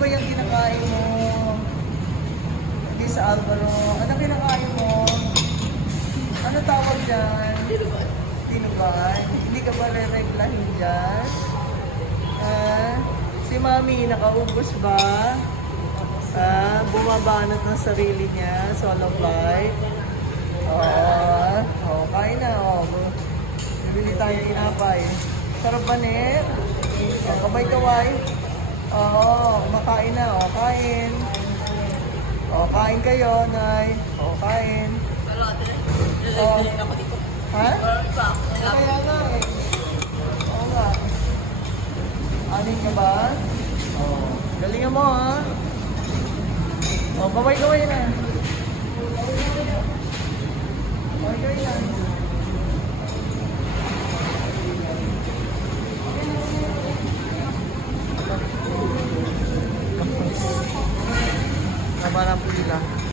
ba yung kinakain mo? Hindi sa Alvaro. Ano kinakain mo? Ano tawag dyan? Dinuban. Hindi ka ba re-reglahin dyan? Si Mami, nakaubos ba? Bumabanat ng sarili niya, solo flight. Kain na. Bibili tayo inapay. Sarap ba, Net? Kabay-kaway. Makain na. Kain. Kain kayo, Nay. Kain. Ha? Kaya nga eh. Oo nga. Anin ka ba? Galingan mo, ha? Kaway-kaway na. Kaway-kaway na. Naman ang pulila.